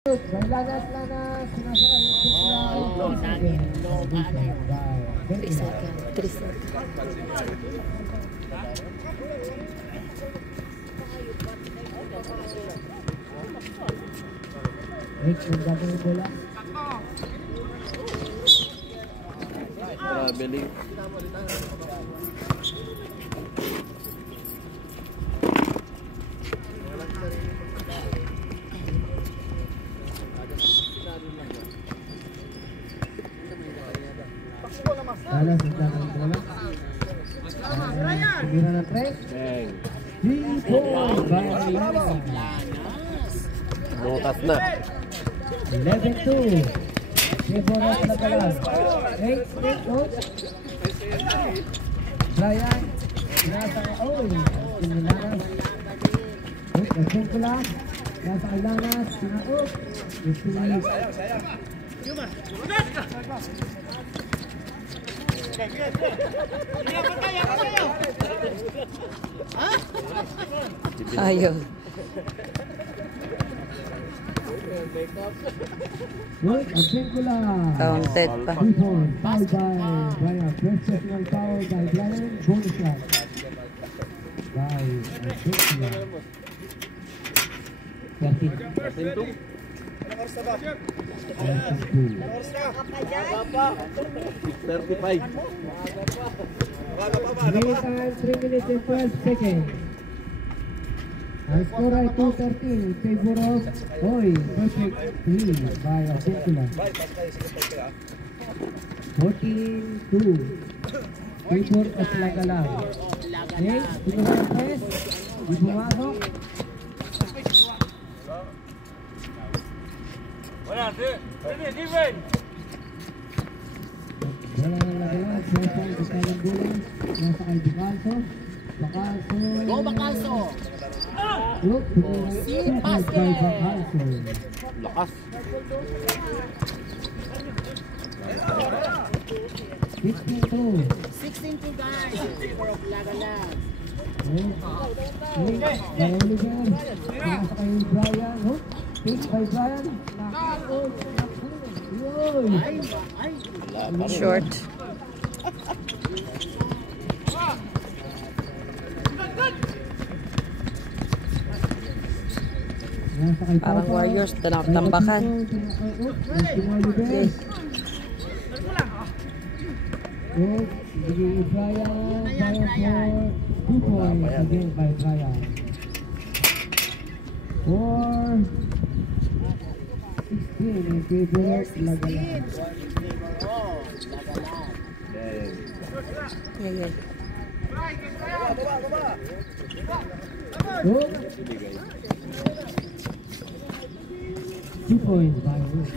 Lanas, sinasakay yung naging loga na yun. 3 seconds. 3 seconds. Wait, kung gagawin yung bola. Traveling. Lanas, ang gagawin yung bola. Tumira ng 3. Bang. 3-4. Butas na. 11-2. Favorite na kalas. 8-8. Brian. Nasa ka. Oy. Lanas. Nagpun ko lang. Nasa kay Lanas. Sinaot. Ayaw. Good, Agpengula. Counted pa. 3 points. Foul by Brian. First personal foul by Brian. Bonus shot by Agpengula. 13. 35. Meantime, 3 minutes and 12 seconds. Ang score ay 2-13. Favor of Hoy. Perfect 3 by Agpengula. 14-2. Favor of Lagalag. Okay, dito na ang press. Di pumasok. Wala na Lagalag. Nasa ang bulan. Nasa kay Bacalso. Go Bacalso! Look, pass by Bacalso. Lakas. 16-2. 16-2 guys! For of Lagalag. By Oliver. Nasa kay Brian. Pick by Brian. Short. Parang Warriors, tambakan. Okay. Brian for 2 points again by Brian. 4-16 in favor of Lagalag. Yeah. Go. 2 points by Ruth.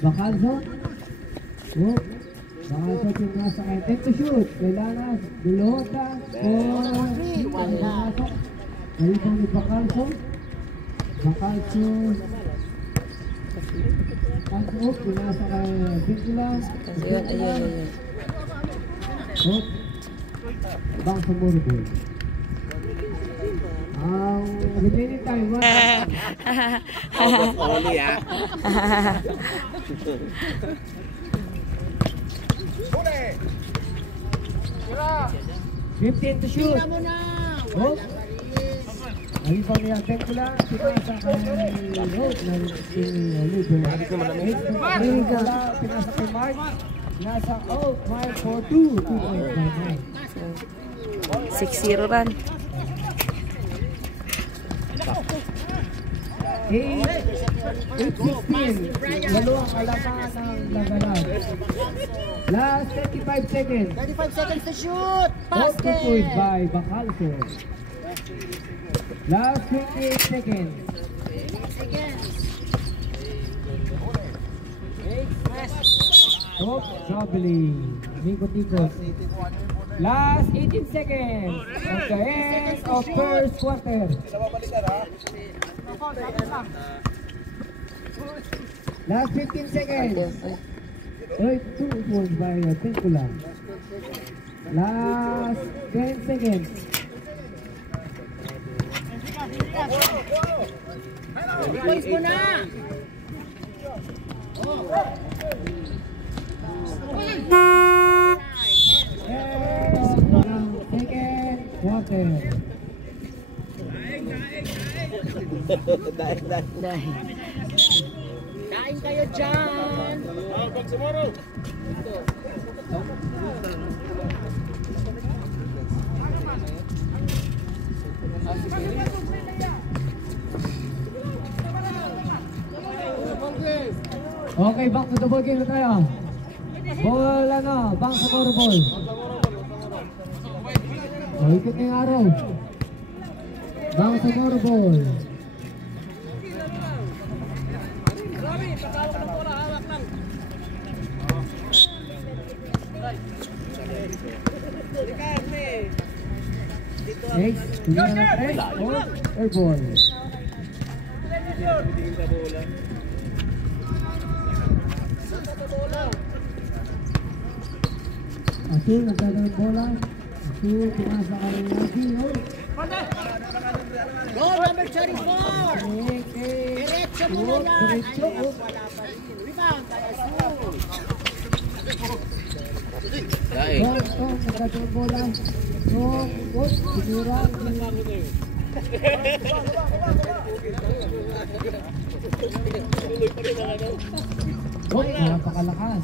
Bacalso. Bacalso yung nasa kay Ted to shoot. Kailangan Dulota. Pumasok. Nalipang ni Bacalso. Bacalso. Pasok. Nasa kay Bicula. Ayun. Bang sa Morbo. Ang remaining time. Almost only, 15 to shoot. Nalipang niya Bicula. Pinasa kay Road. Pinasa kay Mark. Nasa Mark for 2 points by Mark. 6-0 run. 8-16. Dalawang kalamaan ng Lagalag. Last 35 seconds. 35 seconds to shoot. Basket. Point by Bacalso. Last 28 seconds. Traveling. Ikot-ikot. Last 18 seconds at the end of first quarter. Last 15 seconds. Oy, 2 points by Pincula. Last 10 seconds. Points mo na! Second quarter. Dahil. Kain kayo dyan! Okay, back to the ball game na tayo. Ball bang sa Moro ball. Ikot na yung araw. Bang sa Moro ball. Next, tingnan na tres, air ball. Asul, nagdadalong bola. Asul, pinasa ka ng lagi, no? Go, number 34! Diretso mo na yan! Diretso, oh. Rebound, kay Asul! Nagdadalong bola. Sinira. Napakalakas.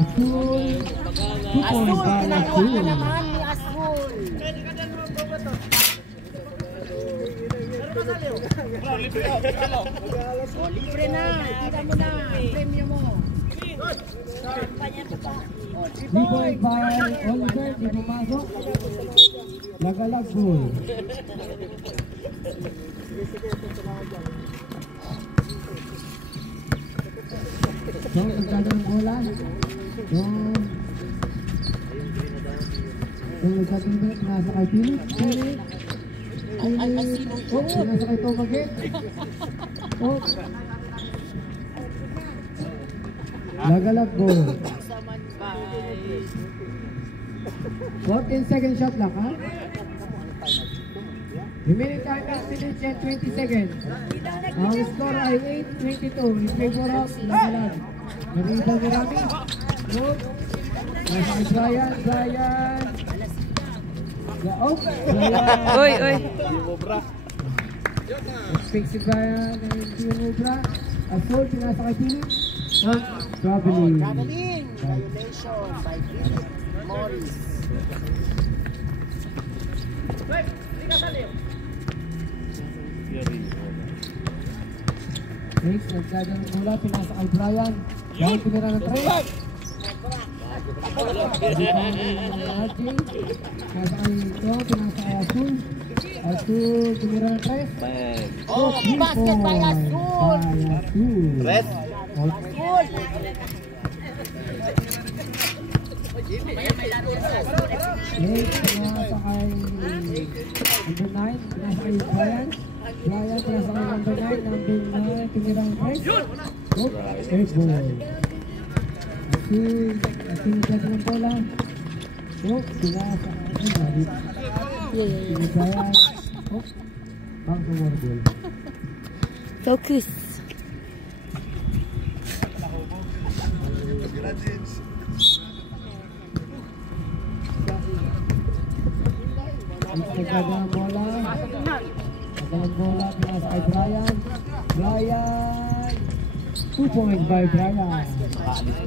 Asul, Pinakuha ka naman ni Asul! Libre na! Kita mo na! Premium mo! Liboy by Oliver, di pumasok. Nagalag goal. So, nagdadalong bola. Nagdadalong nasa kay Philip. Nasa kay Tomagit. Nagalag goal. 14 second shot lang, ha? Remaining time is minutes and 20 seconds. Ang score ay 8-22 in favor of Nagalag. Nag-iibang ni Rami. Look. Nasa kay Brian. Brian. Oy, oy. Pick si Brian. Hindi yung Ubra. Assault. Pinasa kay Philip. Traveling. Traveling! Violation by Philip Morris. Next, nagdadang mula, pinasa kay Brian. Dahil pinira ng 3. Nasa kay ito, pinasa kay Asul. Asul, pinira ng 3. Oh, basket by Asul! Tres. Asul! Next, pinasa kay number 9. Pinasa kay Brian. Brian, pinasa kay number 9. Number 9, pinira ng 3. Air ball. Asul, nagdadang ng bola. Pinasa kay Brian. Bang sa Moro ball. Focus. Nagdadang bola. Nagdadang bola. Pinasa kay Brian. Brian. 2 points by Brian.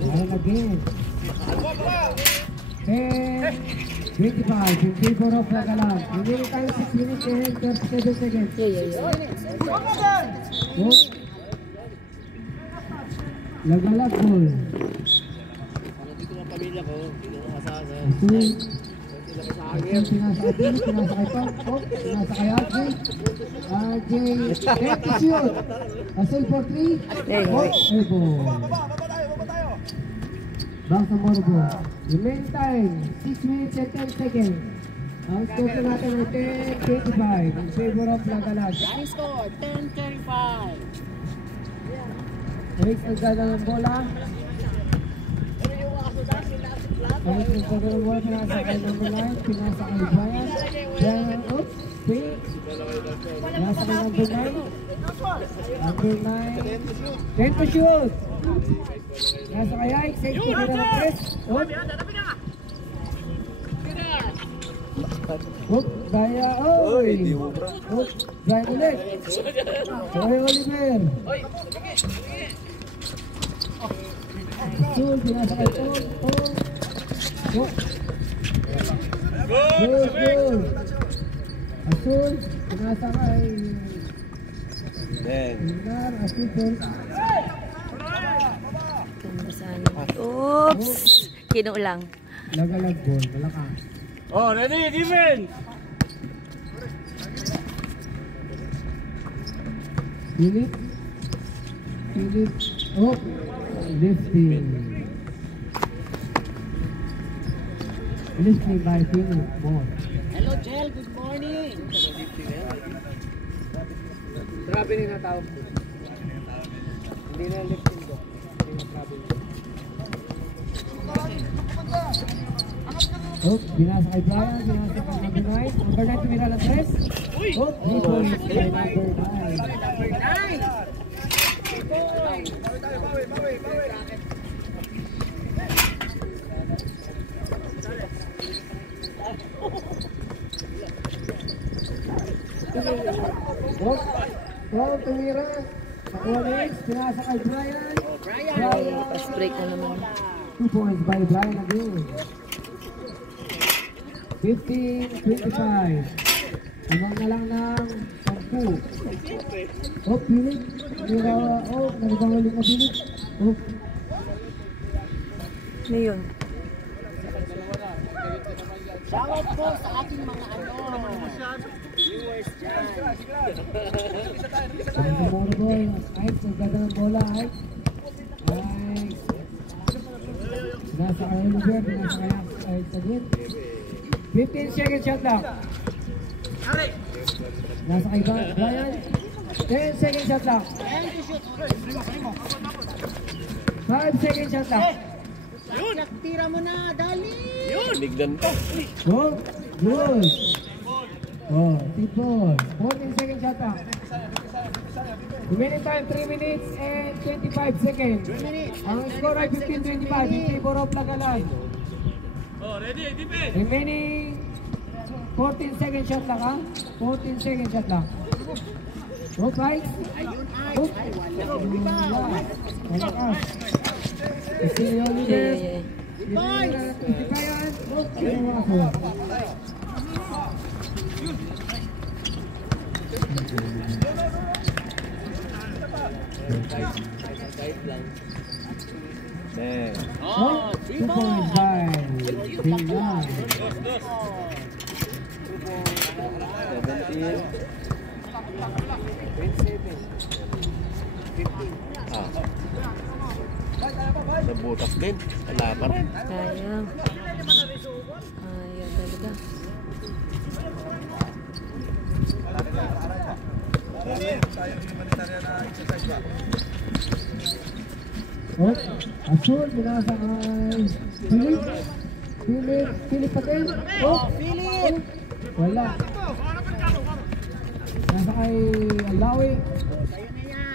Brian again. 10-25 in favor of Nagalag. Remaining time 6 minutes and 37 seconds. Nagalag goal. Asul. Asul, pinasa kay Philip, pinasa kay Tom, pinasa kay RJ. RJ, get to shoot. Asul for 3. Air ball. Bang sa Moro ball. Remaining time 6 minutes and 10 seconds. Ang score natin ay 10-25 in favor of Lagalag. Running score, 10-35. Rex nagdala ng bola. Rex nagdala ng bola. Pinasa kay number 9. Pinasa kay Brian. Brian, oops. Pink. Pinasa kay number 9. Number 9. 10 to shoot. Pinasa kay Ike. Safe to kay number 3. Oops. Oops. Brian. Oy. Oops. Brian ulit. Joey Oliver. Asul, pinasa kay Paul. Good. Asul, pinasa kay Pinar. Asul, Paul. Ganda sana. Oops! Kinulang. Lagalag ball, malakas. Oh, ready, defense! Philip. Oh, lifting. Lifting by Philip. Ball. Hello, Jel. Good morning. Grabe rin na tawag ko. Hindi na lifting ko. Hindi na grabe. Oh, binasa kay Brian. Binasa kay number 9. Number 9 tumira ng 3. Oh, dito kay number 9. Oh, tumira. Nakuha ni X. Pinasa kay Brian. Brian. Fast break na naman. 2 points by Brian again. 15-25. Hanggang na lang ng 10. Oh, Philip. Oh, nalibang ulit na Philip. Oh, Ano yun? Shoutout po sa ating mga viewers dyan. ang tomorrow ball. Ike, nagdada ng bola. Ike. Nasa kay Oliver. Nasa kay Sagin. 15 seconds shot lang. Nasa kay Brian. 10 seconds shot lang. 5 seconds shot lang. Tira mo na, dali! Binigdan pa. Go. Good. Oh, tip-ball. 14 seconds shot lang. Remaining time 3 minutes and 25 seconds. Ang score ay 15-25 in favor of Lagalag. Oh, ready, defense! Remaining 14 seconds shot lang ha. 14 seconds shot lang. Go guys. Ayun ay, Go. wala. Malakas. Si Oliver. Boys! Si Bayan. Sino ako? Man. Oh, 2 points by Bingan. 17. Nabutas din. Wala pa rin. Sayang. Ayaw talaga. Oh, Asul, binasa kay Philip Patel. Oh, Philip! wala. Nasa kay Alawi.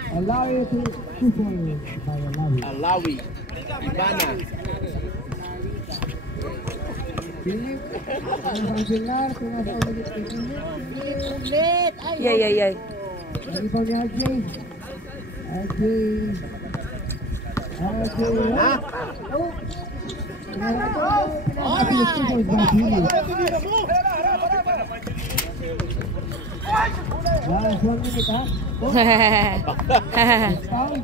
Alawi to 2 points by Alawi. Alawi. Ibana. Philip, nasa kay Pilar, pinasa ulit kay Philip. Ulit! Ay, Yay. Nag-ipaw ni RJ. RJ. Ha? Oh! Pinasa ito. Pinasa Philip 2 points by Philip. Last 1 minute ha? Oh, foul.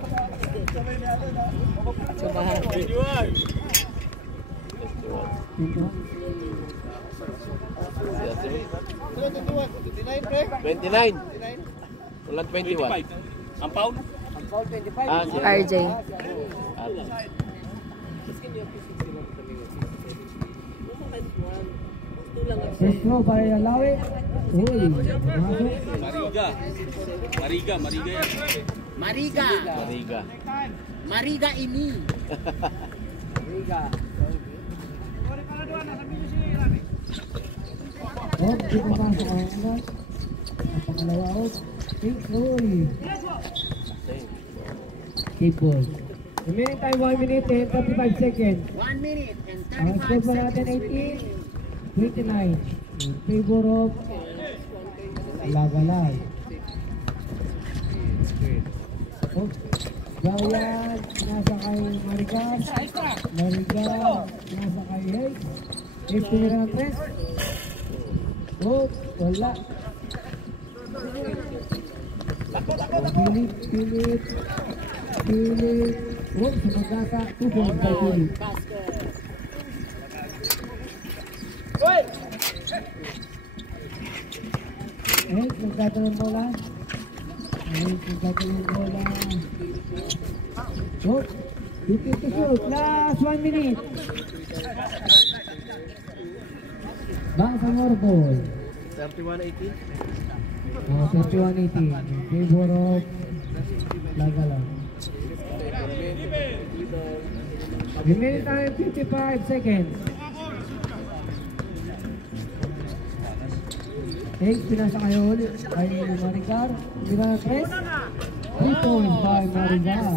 Sumahan. 29. Walang 21. Ang foul? Ah, siya. RJ. First throw by Lawi. Uy, masuk. Mariga yan. Mariga. Mariga. Mariga ini. Oh, di pumasok ang unas. Ang pangalawa out. Uy. Keep ball. Remaining time 1 minute and 35 seconds. 1 minute and Ang score 35 pa natin seconds. 18-29 in favor of Lagalag. Oh, Gayan, nasa kay Marigas. Marigas, nasa kay Hayes. Hayes, tumira ng press. Oh, wala. Oh, Philip. Oh, sumagasa. 2 points by Philip. Hayes, nagtatanong bola. Hayes, nagtatanong bola. Oh, 50 to shoot. Last 1 minute. Bang sa more ball. 31-18. 31-18 in favor of Lagalag. Remaining time 55 seconds. Hayes, pinasa kayo ulit kay Marigar. Hindi ba na press? 3 points by Marigar.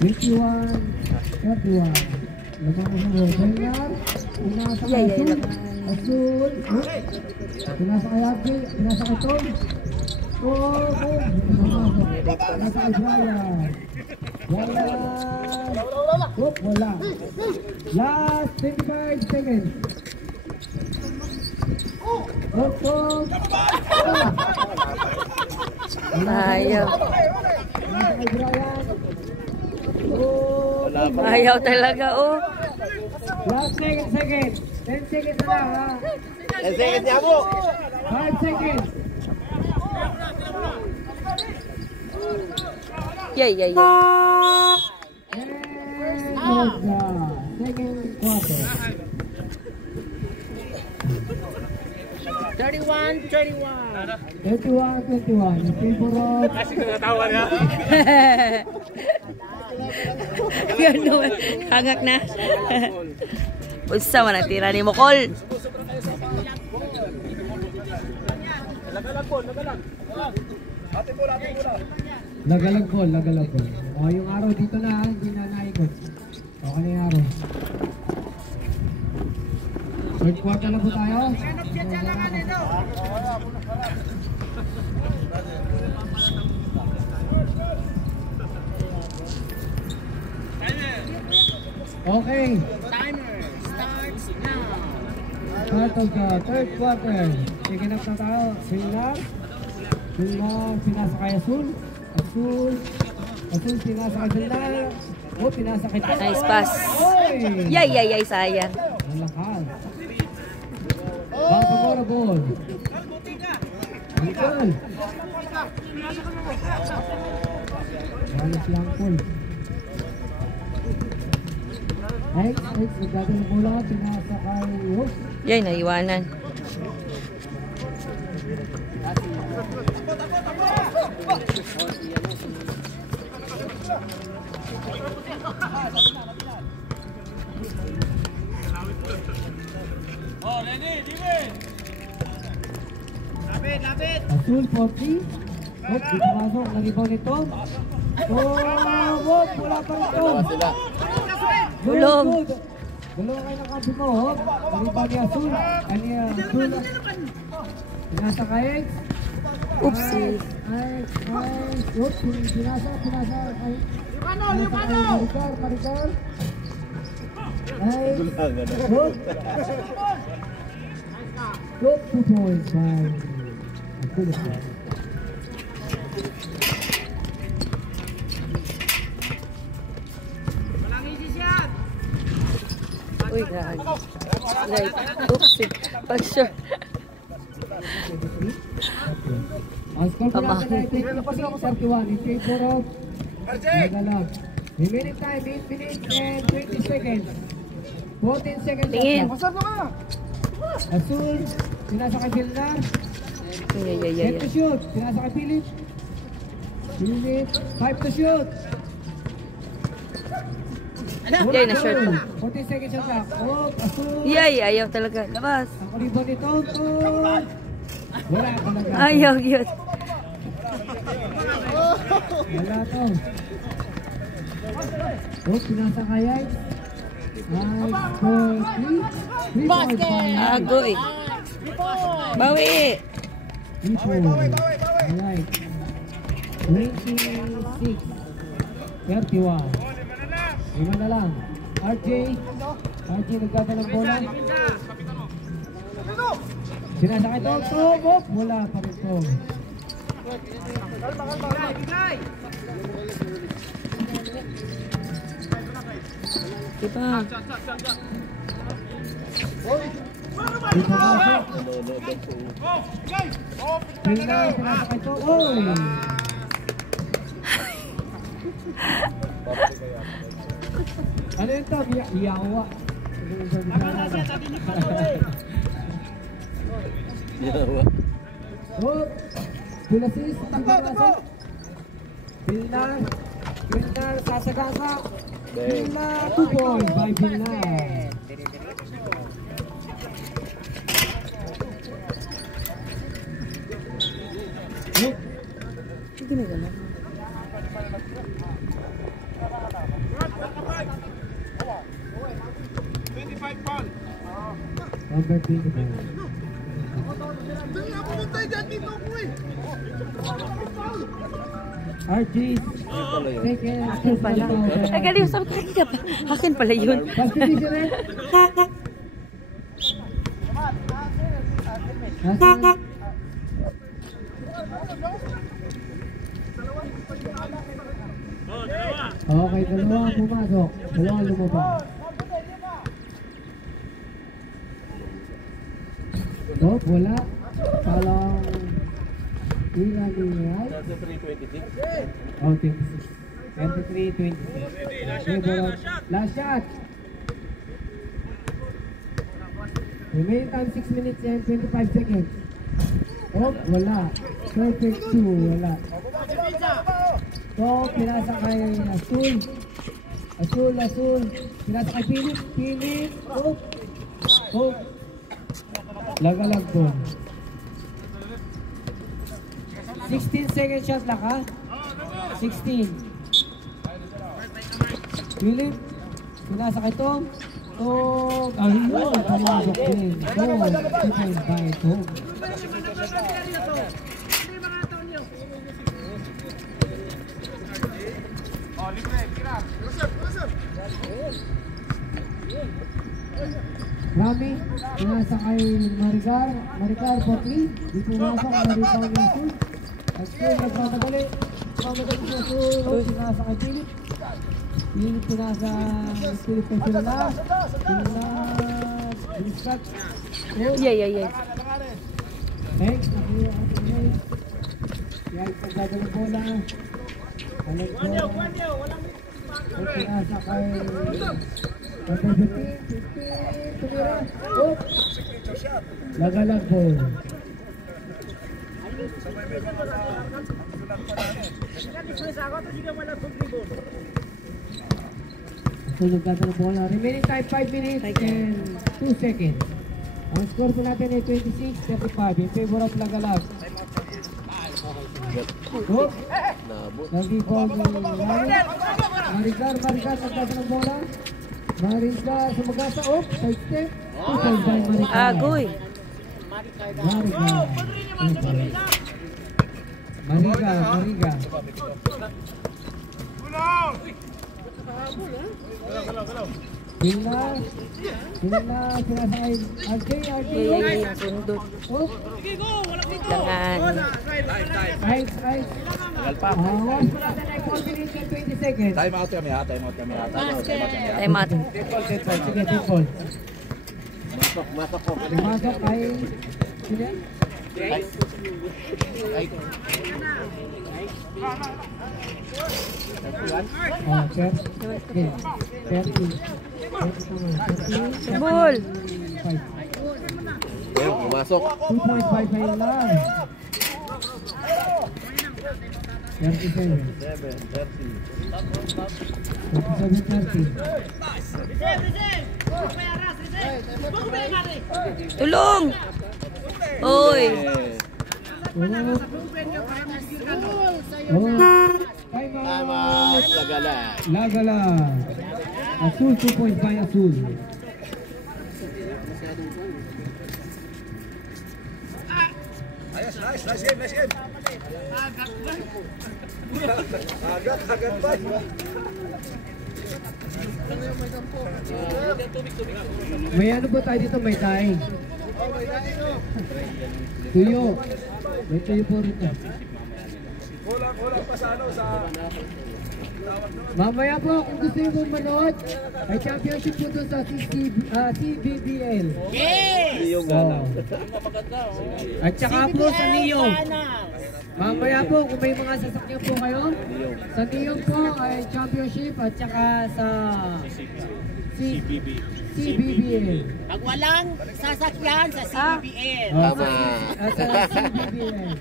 21-31. Lamang mo sa ball. Bengar, pinasa kay Asul. Asul. Pinasa kay Abdi. Pinasa kay Tom. Pinasa kay Brian. Oh, wala. Last 25 seconds. Tom. Ayaw. Pinasa kay Brian. Oh, Ayaw talaga, oh. last second. 10 seconds na lang, ha? 10 seconds niya mo. 5 seconds. Yay. And was the second quarter. 31-31. 31-21 in favor of Yun naman. Hangak na. Unsa man ang tira ni Mokol. Lagalag ball. O, yung araw dito na, hindi na naikot. Okay na yung araw. Third quarter na po tayo. Okay. Timer starts now. Start of the third quarter. Taking up na tayo. Sinar, pinasa kay Asul. Asul, pinasa kay Sinar. Oh, pinasa kay Tom. Nice pass. Oy! Yay, sayang. Malakal. Bang Pagora ball. Nicole. Walis lang pool. Next, nagdado ng bola. Pinasa kay Hook. Yay, naiwanan. Asul 40. Hook, di pumasok. Nag-ibaw nito. Hook, wala pa nito. Sila. Bulong. Dalawa kayo nakabi mo, Hook. Nag-ibaw ni Asul. Asul. Pinasa kay X. Oopsie. Hook, pinasa kay Maricar. Hook. Hook, 2 points by Asul. Uy, grabe. Right. Oopsie. Pag-sure. Ang score po natin ay 31 in favor of Lagalag. Remaining time 8 minutes and 20 seconds. 14 seconds. Tingin. Azul, pinasa kay Villar. Ay. Set to shoot, pinasa kay Philip. Philip, 5 to shoot. Yay, na-short pa. 14 seconds shot clock. Oh, Azul. Yay, ayaw talaga. Labas. Ang rebound ni Tonton. Wala talaga. Ayaw, yun. Wala to. Oh, pinasa kay Yikes. 5, 4, 3. 3 points. Agoy. Bawi. 3 points. Alright. 26. 31. 5 na lang. RJ nagdada ng bola. Sinasakay Tonton. Oh, wala pa rin to. Diba? Dito pasok. Tingnan, sinasakay to. Oh! Ano yun to? Iyawa. Oh! Pulasis, takbo pasok. Villar, sasagasa. Villar, 2 points by Villar. Oh! Sige na gano'n. Number 25. RG, second. Akin pala. Ay, galing. Sabi ko kanina pa. Akin pala yun. First division eh. Nasaan? Okay, dalawa ang pumasok. Dalawa ang lumabas. Oh, wala. Palang ilan niya? 33-26. Oh, 26. 23-26. Last shot. Remaining time 6 minutes and 25 seconds. Oh, wala. Perfect 2. Wala. So, pinasa kay Azul. Azul. Pinasa kay Philip. Oh. Lagalag po. 16 second shot lang ha. 16. Philip. Pinasa kay Tom. Ayun. Pumasok din. 2.5 Tom. Rami, pinasa kay Maricar 4-3. Di pumasok, na-rebound yung Azul. Azul, nagpapadali. Pamadali si Azul, pinasa kay Philip. Philip pinasa Philip kay Villar. Biliskat. Yay. Thanks, nakuha ka si Yikes. Yikes, ang gagawin bola. Alam ko. Pinasa kay... 15, tumira. Oh! Lagalag po. Sunog natin ang bola. Remaining time 5 minutes and 2 seconds. Ang score po natin ay 26-35 in favor of Lagalag. Oh! Nag-ball ni Maricar, nagdasa ng bola. Maricar, sumagasa. Oh! Side step. Side by Maricar. Agoy. Maricar. Villar, sinasakay. RJ. Yay. Ang sundot. Oh! Langan. Ice. Awas po natin ay 4 minutes and 20 seconds. Time out kami ha. Time out. Sige, temple. Masok ko. Pumasok ay... Sino yan? Oh, 30. Ball. 5. Ayun, pumasok. 2.55 lang. 37. 30. Tulong. Oy. Time Mas lagala. Lagala. Azul 2.5 Azul. Nice game. Agad ba? May ano ba tayo dito? May tayo. Tuyo. May tuyo po rito. Kulang pa sa ano sa... Mamaya po, kung gusto nyo po manood, may championship po doon sa CBBL. Yung Oh. At saka po sa Niyong. Mamaya po, kung may mga sasakyan po kayo, sa Niyong po ay championship at saka sa CBBL. Pag walang sasakyan sa CBBL. Oh, Tama. sa CBBL.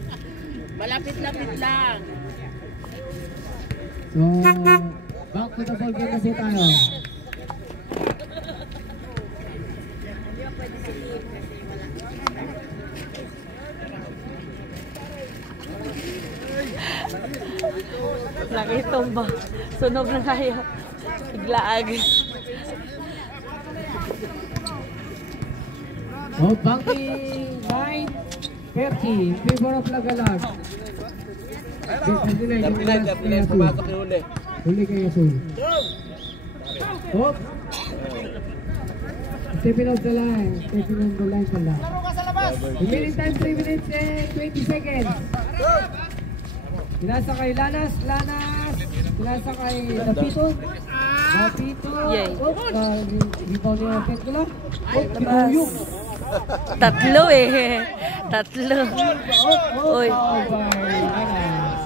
Malapit-lapit lang. So, back to the ball game kasi tayo. Nakitomba. Sunog na kaya. Biglaag. Oh, banking 9-30 in favor of Lagalag. Kapilay, pumasok yung huli. Huli kayo, Sul. Oh! Stepping off the line. Stepping on the line pala. Remaining time 3 minutes and 20 seconds. Pinasa kay Lanas. Pinasa kay Dapiton. Yay. Oh, rebound niya ang Petula. Oh, Labas. kinuyong. Tatlo eh. Tatlo. Oy. Foul by Lanas.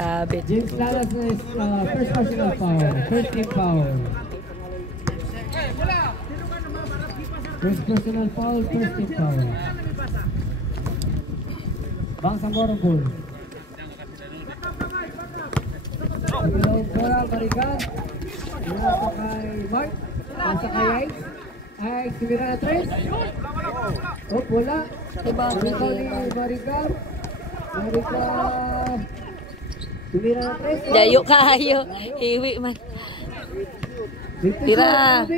Sabit. James Lanas is first personal foul. First team foul. First personal foul, first team foul. Bang Samoro ball. Hello, Bora Marigan. Nasa kay Mark. Nasa kay Ike. Ike, tumira na 3. Oh, wala. Rebound ni Marigan. Marigan. Tumira na 3. Jayo kayo. Hiwi man. Tira.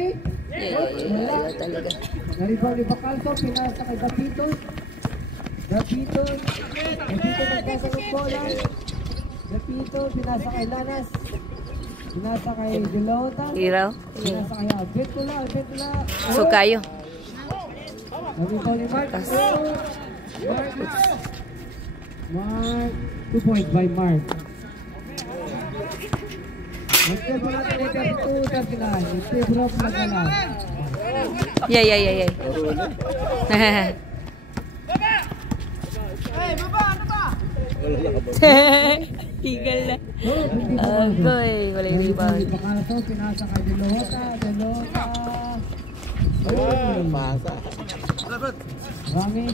Wala. Talaga. Naribaw ni Bacalso, pinasa kay Gapito. Gapito nagkasa ng bola. Gapito, pinasa kay Lanas. Pinasa kay Delota. Iraw. Pinasa kay Albetula. So kayo. Naribaw ni Mark. Mark. 2 points by Mark. Nagkaya po natin ay 32-39. Steve Rock na gala. Yay. Higal na. Agoy. Wala yung rebound. Bacalso, pinasa kay Delota. Pasa. Rami.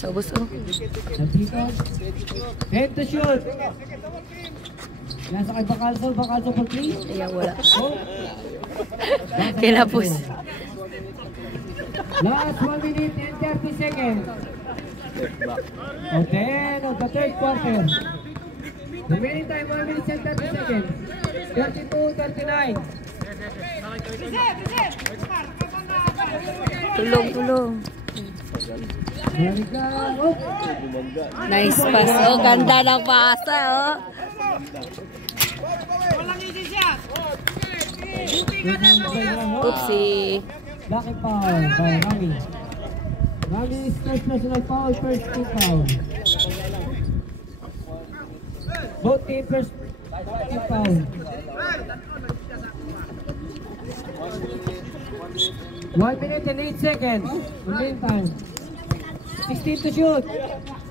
So, gusto. Nandito. Head to shoot. Nasa kay Bacalso for 3. Ayan, wala. Oh. Kinapos. Last 1 minute and 30 seconds. Of the third quarter. Remaining time 1 minute and 30 seconds. 32-39. Tulong. Marigan. Oh. Nice pass. Oh, ganda ng pasa, oh. Oopsie. Lucky foul by Rami. Rami's first personal foul, first team foul. Both team first team foul. 1 minute and 8 seconds. Remaining time. 16 to shoot.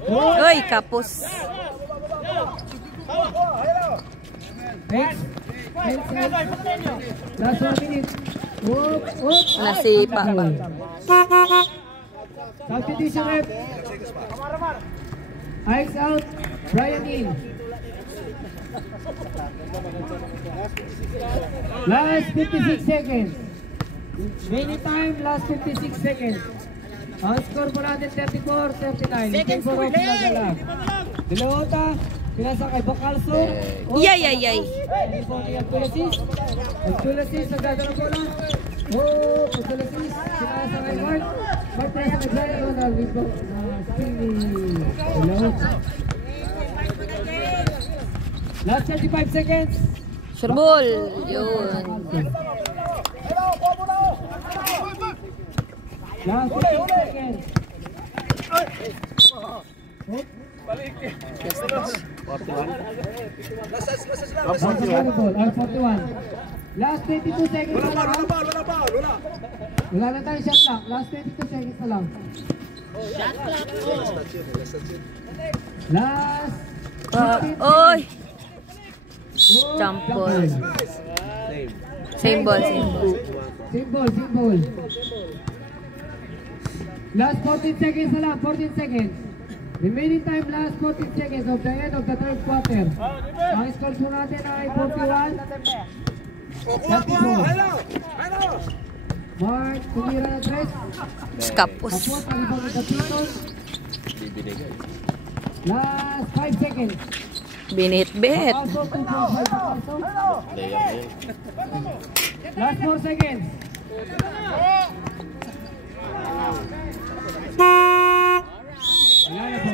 Uy, kapos. 8. Last 1 minute. Whoop, whoop. Nasipa pa. Substitution rep. Eyes out. Brian in. Last 56 seconds. Remaining time, last 56 seconds. Ang score po natin 34-39. Seconds for Lagalag. Dilawota, pinasa kay Bacalso. Yay, yay, yay. Agtulasis, nagdadala ko lang. Oh, Agtulasis, pinasa kay Mark. Mark pinasa kay Brian Ronald. Dilawota. Last 35 seconds. Surbol. Yun. Last 15 seconds. Last 41. Last 22 seconds na lang. Wala na tayo shot clock. Last 22 seconds na lang. Last 15 Oy. seconds. Jump ball. Same ball, same ball. Symbol. Last 14 seconds na lang, 14 seconds. Remaining time, last 14 seconds of the end of the third quarter. Ang score po natin ay 41. 34. Mark, tumira na 3. Kapos. Tapos, ang ibang nagkapitos. Last 5 seconds. Binit-bit. Also, 2.5 also. Last 4 seconds. Wala na po.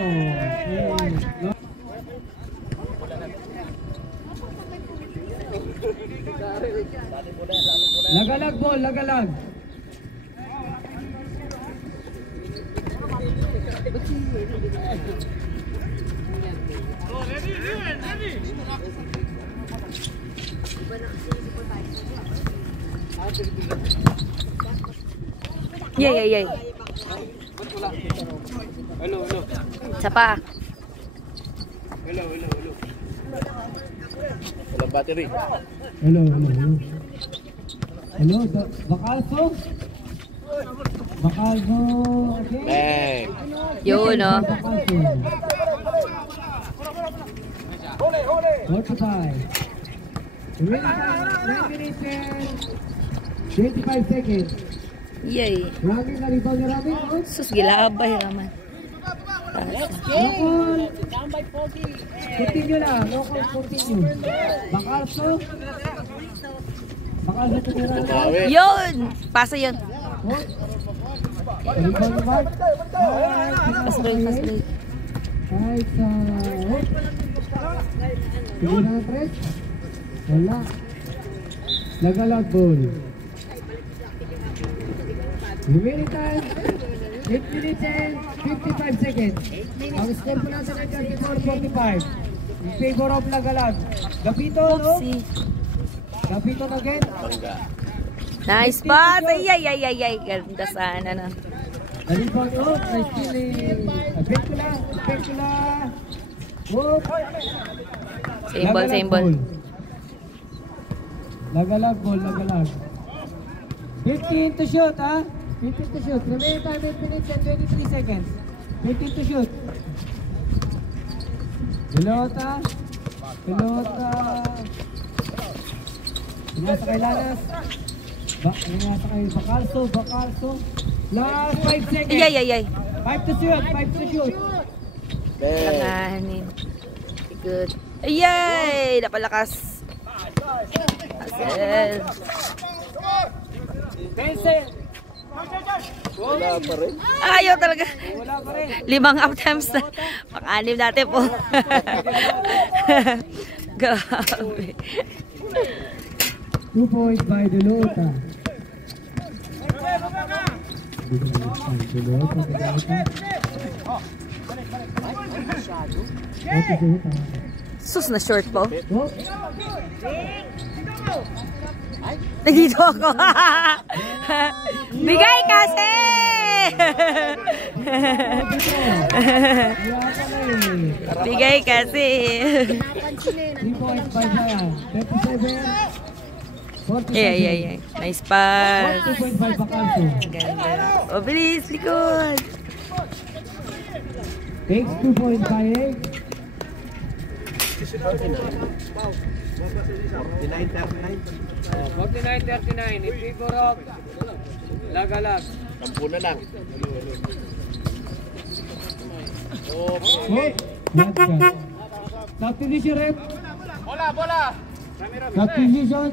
Lagalag ball, lagalag. Yay, yay, yay. Isa pa. Walang battery. Hello. Hello, Bacalso. Okay. Bang! Yun, no? Bacalso. 45. Remaining time, 9 minutes and 25 seconds. Yay. Rami na rebound ni Rami. Sus, gilabay naman. Lokol. Continue lang. Lokol, continue. Bacalso. Tumira na. Bawi. Yun! Pasa yun. Rebound ni Mark. Fast break, fast break. Kahit sa... Tumira na 3. Wala. Lagalag ball. Remaining time, 8 minutes and 55 seconds. Ang score po natin ay 34-45. In favor of Lagalag. Gapito, no? Oopsie. Gapito again. Nice pass! Ay, ay, ay, ay, ay. Ganda sana na. Nalipang, oh, nice killing. Pekula. Whoop. Same ball, same ball. Lagalag ball, lagalag. 15 to shoot, ha? 15 to shoot. Remaining time 8 minutes and 23 seconds. 15 to shoot. Pilota. Pinasa kay Lanas. Pinasa kay Bacalso. Last 5 seconds. Ay, ay, ay. 5 to shoot. Bang! Langanin. Good. Ayay! Napalakas. Asel. Vincent. Wala pa rin. Ayaw talaga. Wala pa rin. 5 attempts na. Pang-anim natin po. Grabe. 2 points by Delota. Sus na short po. Oh, Nagito ako. Bigay kasi! Bigay kasi. 3 points by Brian. 37. Ay. Nice pass. 2.5 Bacalso. Ganda. O, bilis, likod. Takes 2.58. 49-39 in favor of Lagalag. Sampu na lang. Okay. Substitution rep. Bola. Substitution.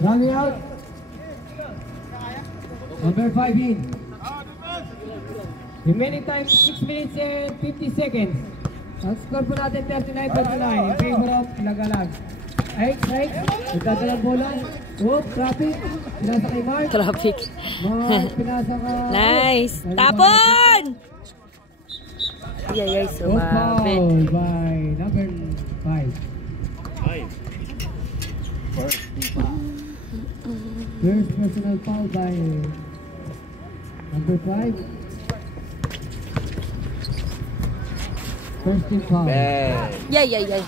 Running out. Number 5 in. Remaining time 6 minutes and 50 seconds. Ang score po natin 39-39 in favor of Lagalag. Right. Nagdadalang bola. Oh, traffic. Pinasa kay Mark. Traffic. Mark, pinasa ka. Nice. Tapon! Ay, Oh, sumabi. foul by number 5. Ay. First, First personal foul by number 5. First team foul. Bang. Yay.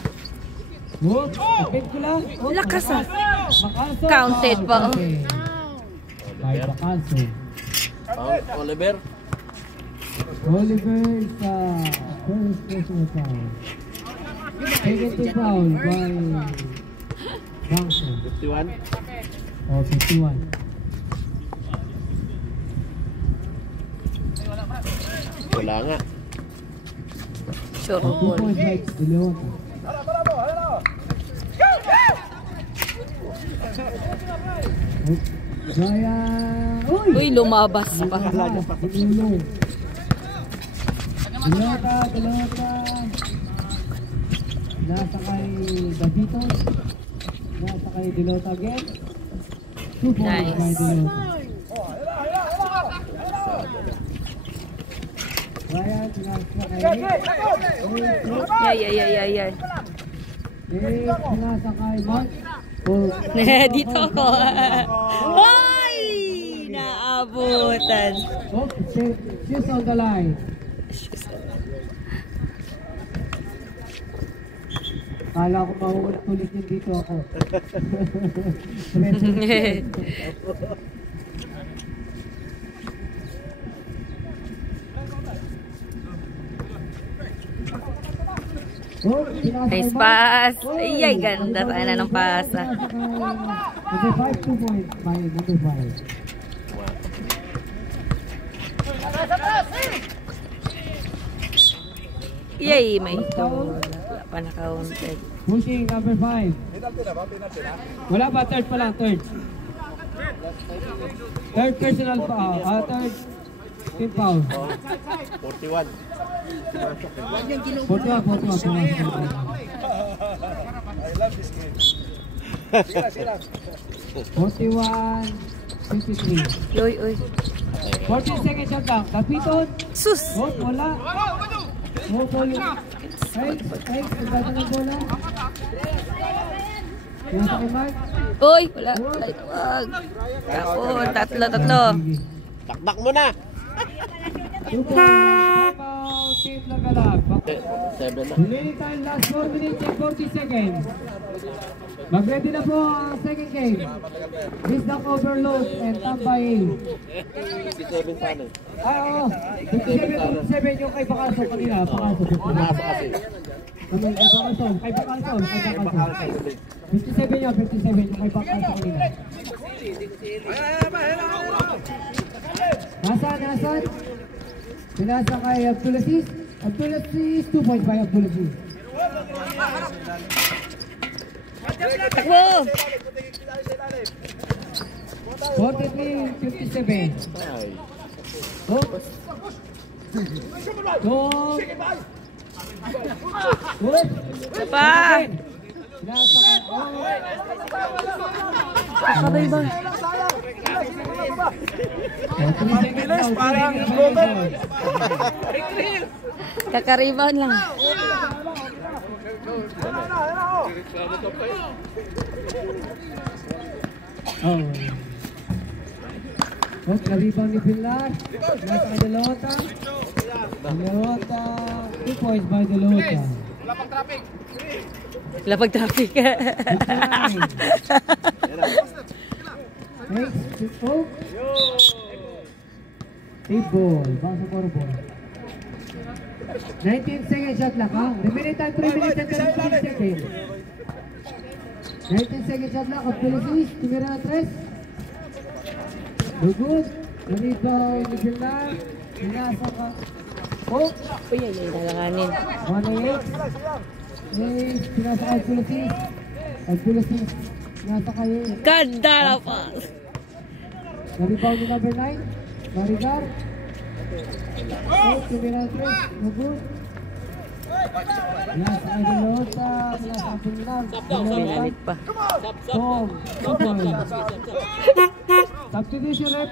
Whoop! Kapit ko lang. Whoop, Lakas ah. Bacalso. Counted pa, oh. Okay. By Bacalso. Foul, Oliver. Oliver sa first personal foul. Second team foul by Bangso. 51. Oh, 51. Wala nga. Sure Oh, 2 ball. points by De Leon. Gaya. Uy, lumabas pa. Dilota. Nasa kay Davito. Nasa kay Dilota again. 2 points by Nice. Dilota. Ryan, pinasa kay Yay. pinasa kay Mark. Oh, Dito ako. Hoy! Naabutan. oh, she's on the line. Kala ko mahulit din dito ako. Oh, Nice pass. Ay, ganda sana ng pass. Number 5, 2 points by number 5. Yay, may tool. Wala pa na-counted. Pushing number 5. Wala pa, third pa lang, third. Third personal foul. Third team foul. 41. 41-53. Uy. 14 seconds shot lang. Kapiton. Sus! Oh, wala. Oh, ball. Ay, nagdata ng bola. Nasa kay Mark. Uy, wala. Ay, wag. Tapon, tatlo. Takdak mo na. 2 points. Foul, team Lagalag. 7 na. Remaining time, last 4 minutes and 40 seconds. Mag-ready na po ang second game. Bisdak overload and tambay. 57 sana eh. Ay, oo. 57 yung kay Bacalso kanina. Bacalso. Nasa kasi. Kay Bacalso. 57 yun, 57 yung kay Bacalso kanina. Nasaan? Pinasa kay Abdulaziz. 2 points by Abdulaziz. Takbo! 43-57. Ay. Oh. Pa! Kakabay ba? Bilis, parang global. Kakariban lang. Oh. Oh, karibang ni Pilar. Nasa kay Delota. 2 points by Delota. Wala pang traffic. Lapag traffic. 59. Next, oh. Table, bang sa ball. 19 seconds shot lang ha. Remaining time 3 minutes and 17 seconds. 19 seconds shot lang. Abilities, tumira na 3. No good. Ganito, Nibilan. Pinasa ka. Oh. Uy, ay, talanganin. 1-8. Pinasa ka Abilities. Abilities. Pinasa kayo. Ganda na pa. Na-rebound yung number 9. Marigar. Oh, tumira na 3. No good. Pinasa ka Dilota. Pinasa ka Pilar. Pinalit pa. Tom. 2 points. Substitution rep.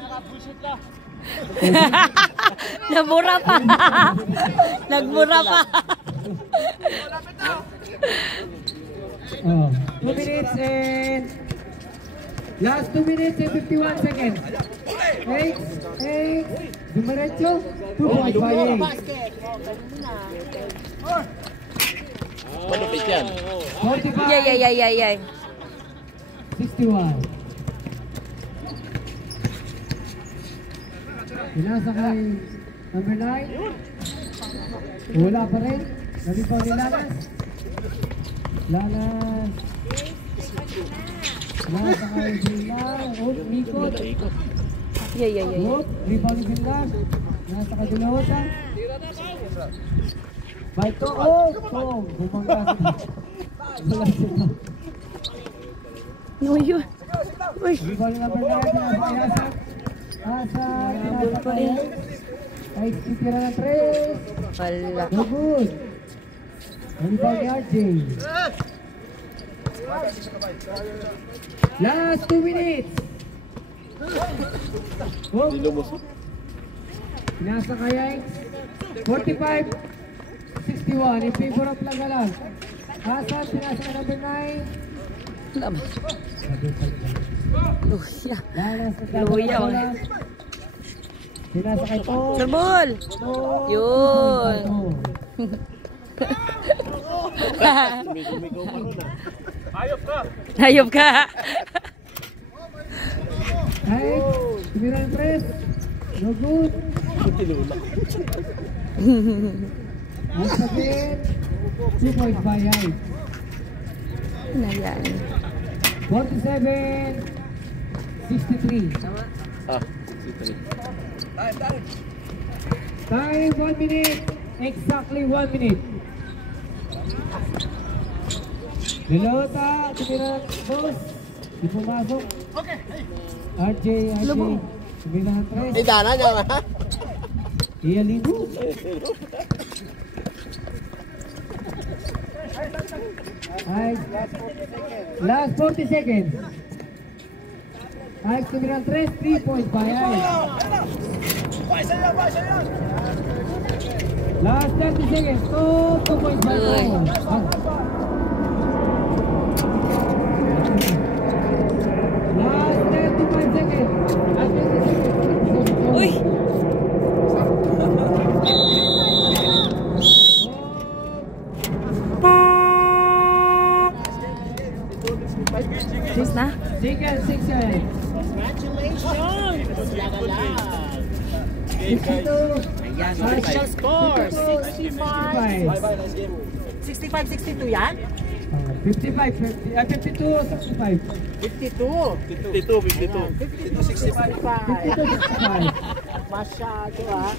Nagmura pa. Nagmura pa. Oh, 2 minutes and last 2 minutes and 51 seconds. 8. Dumiretso. 2 points by 8. Malupit yan. 45. Yay. 61. Pinasa kay number 9. Wala pa rin. Nalipaw ni Lanas. Lanas. Pinasa kay Pilar. Oh, Nikot. Yay. Oh, lipaw ni Pilar. Pinasa kay Dilota. Baito. Oh, Tom. Bumangga sila. Wala sila. Uy. Lipaw ni number 9. Pinasa kay Asap. Asap. Pinasa kay ay, titira ng 3. Wala. No good. Nalipaw ni RJ. Last 2 minutes. Oh, pinasa kaya 45-61 in favor of Lagalag. Hasan, pinasa ka number 9. Wala ba? Luya. Lalas, Luya, mga. pinasa kay Tom. Serbol. Yun. Hayop ka. Ay, tumira ng 3. No good. Once again, 2 points by Ay. Nayan. 47-63. Ah, 63. Time 1 minute. Exactly 1 minute. Dilota, tumira ng boss. Di pumasok. RJ, tumira ng 3. Dana niya ha? Ialigo. Ay, last 40 seconds. Ay, tumira ng 3 points by Ay. Last 30 seconds. 2 points by Ay. Last 35 seconds. Last 30 seconds. Uy. Sis na? Second, 6 seconds. Official score, 65. 65. 65-62 yan? 55, 52, 65. 52. 52. 52-65. 52, 65. Masyado ah.